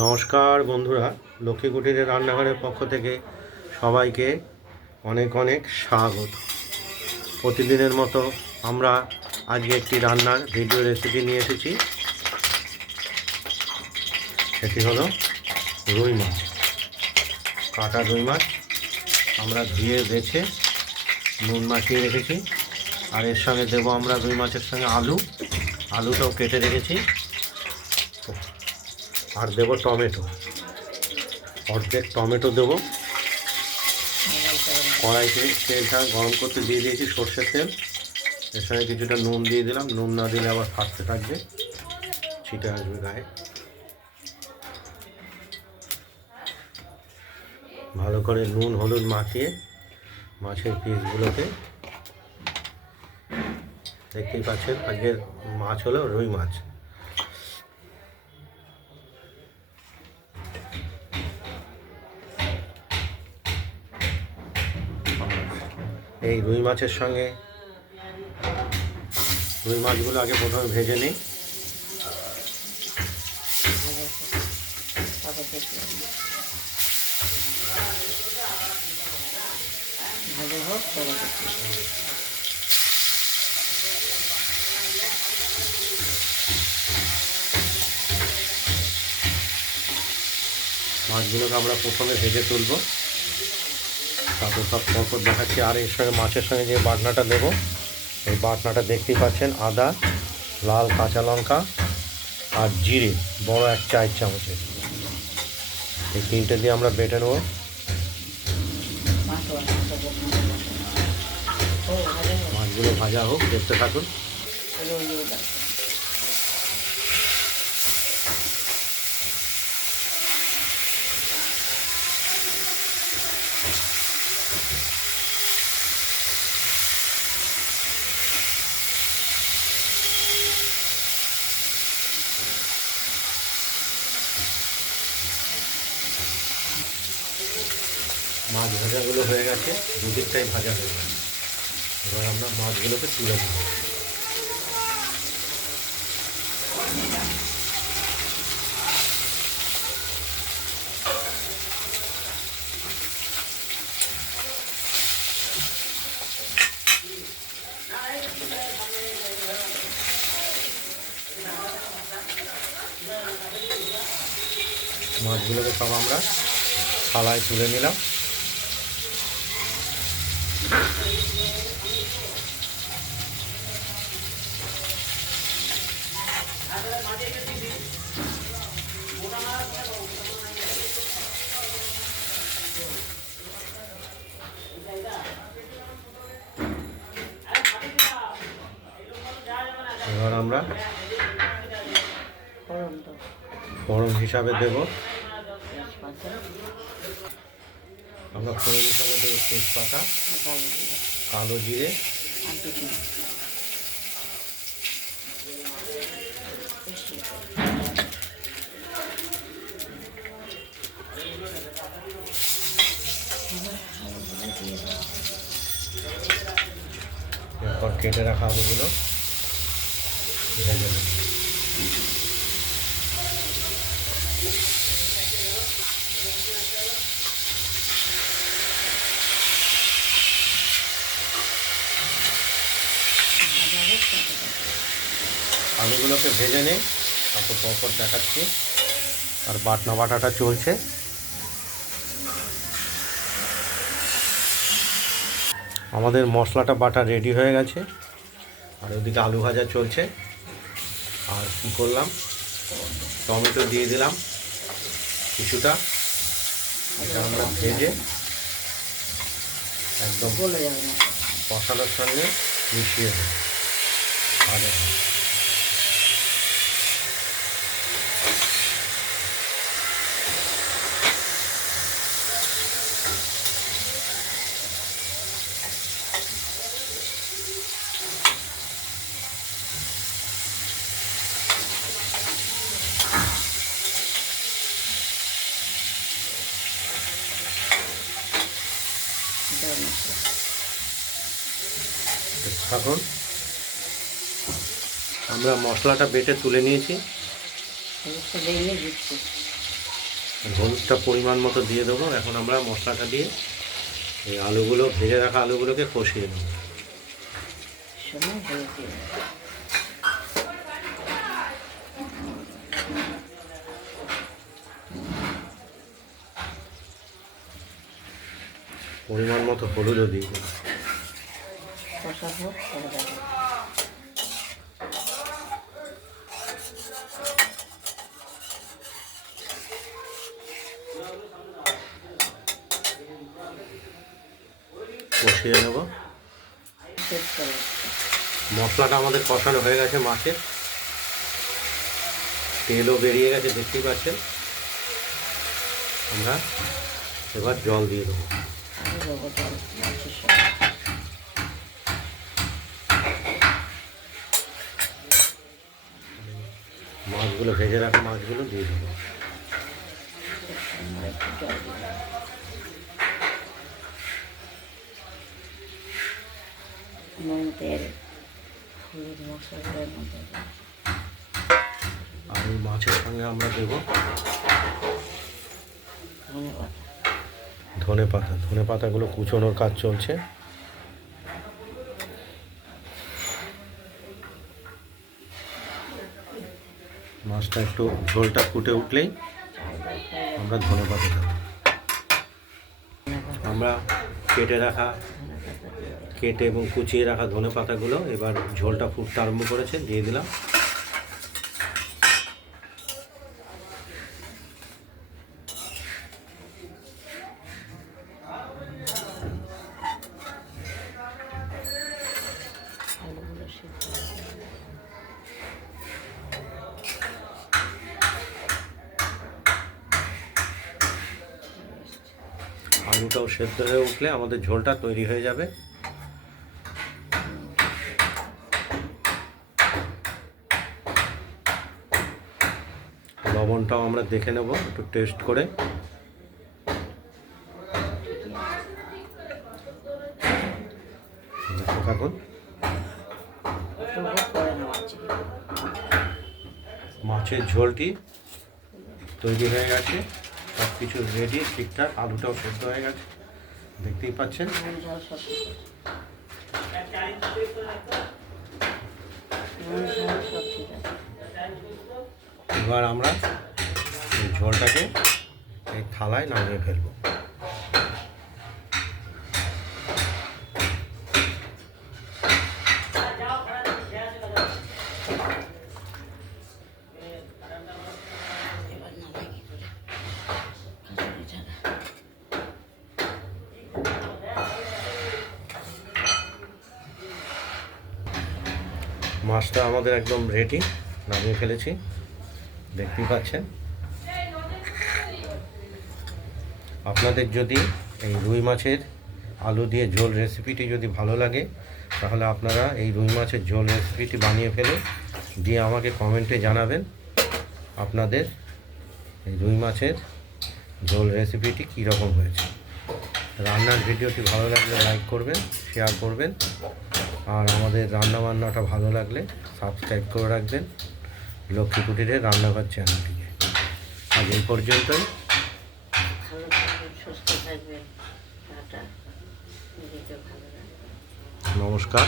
নমস্কার বন্ধুরা, লক্ষ্মী কুটিরের রান্নাঘরের পক্ষ থেকে সবাইকে অনেক অনেক স্বাগত। প্রতিদিনের মতো আমরা আজকে একটি রান্নার ভিডিও রেসিপি নিয়ে এসেছি। সেটি হলো রুই মাছ, কাটা রুই মাছ আমরা ধুয়ে বেছে নুন মাখিয়ে রেখেছি। আর এর সঙ্গে দেবো আমরা রুই মাছের সঙ্গে আলুটাও কেটে রেখেছি। আর দেবো টমেটো, অর্ধেক টমেটো দেবো। কড়াইতে তেলটা গরম করতে দিয়ে দিয়েছি সর্ষের তেল। এর সঙ্গে কিছুটা নুন দিয়ে দিলাম, নুন না দিলে আবার ফাটতে থাকবে, ছিটে আসবে গায়ে। ভালো করে নুন হলুদ মাখিয়ে মাছের পিসগুলোকে, দেখতেই পাচ্ছেন আজকের মাছ হলো রুই মাছ। এই রুই মাছের সঙ্গে রুই মাছগুলো আগে প্রথমে ভেজে নিই। মাছগুলোকে আমরা প্রথমে ভেজে তুলব, তারপর সব পরপর দেখাচ্ছি। আর এর সঙ্গে মাছের সঙ্গে যে বাটনাটা দেবো, এই বাটনাটা দেখতেই পাচ্ছেন আদা, লাল কাঁচা লঙ্কা আর জিরে বড় 1 চায়ের চামচের, এই তিনটে দিয়ে আমরা বেটে নেব। মাছগুলো ভাজা হোক, দেখতে থাকুন। মাছ ভাজাগুলো হয়ে গেছে, দুদিকটাই ভাজা হয়ে গেছে। এবার আমরা মাছগুলোকে তুলে নেব। মাছগুলোকে সব আমরা থালায় তুলে নিলাম। এবার আমরা ফোড়ন হিসাবে দেব, আমরা ফোড়ন হিসাবে দেবো তেজপাতা, কালো জিরে, এরপর কেটে রাখা আলুগুলো ভেজে নেব। আলুগুলোকে ভেজে নিই, তারপর পরপর দেখাচ্ছি। আর বাটাটা চলছে। আমাদের মশলাটা বাটা রেডি হয়ে গেছে, আর ওদিকে আলু ভাজা চলছে। আর কী করলাম, টমেটো দিয়ে দিলাম কিছুটা, এটা আমরা ভেজে একদম মশলার সঙ্গে মিশিয়ে দেব। ভাজা থাকুন। আমরা মশলাটা বেটে তুলে নিয়েছি। হলুদটা পরিমাণ মতো দিয়ে দেবো। এখন আমরা মশলাটা দিয়ে এই আলুগুলো, ভেজে রাখা আলুগুলোকে কষিয়ে দেবো। পরিমাণ মতো হলুদও দিয়ে দেবো। কষিয়ে নেব। মশলাটা আমাদের কষানো হয়ে গেছে, মাছের তেলও বেরিয়ে গেছে, দেখতেই পাচ্ছেন। আমরা এবার জল দিয়ে দেবো। মাছগুলো, ভেজে রাখা মাছগুলো দিয়ে দেবো। আর এই মাছের সঙ্গে আমরা দেবো ধনে পাতা। ধনে পাতাগুলো কুচোনোর কাজ চলছে। মাছটা একটু ঝোলটা ফুটে উঠলেই আমরা ধনে পাতা দেবো। আমরা কেটে এবং কুচিয়ে রাখা ধনে পাতাগুলো এবার ঝোলটা ফুটতে আরম্ভ করেছে, দিয়ে দিলাম। আলুটাও সেদ্ধ হয়ে উঠলে আমাদের ঝোলটা তৈরি হয়ে যাবে। লবণটাও আমরা দেখে নেব একটু টেস্ট করে। থাকুন। মাছের ঝোলটি তৈরি হয়ে গেছে, সব কিছু রেডি, ঠিকঠাক। আলুটাও সেদ্ধ হয়ে গেছে, দেখতেই পাচ্ছেন। এবার আমরা এই ঝোলটাকে এই থালায় নামিয়ে ফেলবো। মাছটা আমাদের একদম রেডি, নামিয়ে ফেলেছি, দেখতেই পাচ্ছেন। আপনাদের যদি এই রুই মাছের আলু দিয়ে ঝোল রেসিপিটি যদি ভালো লাগে, তাহলে আপনারা এই রুই মাছের ঝোল রেসিপিটি বানিয়ে ফেলে দিয়ে আমাকে কমেন্টে জানাবেন আপনাদের এই রুই মাছের ঝোল রেসিপিটি কীরকম হয়েছে। রান্নার ভিডিওটি ভালো লাগলে লাইক করবেন, শেয়ার করবেন, আর আমাদের রান্নাবান্নাটা ভালো লাগলে সাবস্ক্রাইব করে রাখবেন লক্ষ্মী কুটিরের রান্নাঘর চ্যানেলটিকে। আজ এই পর্যন্তই। নমস্কার।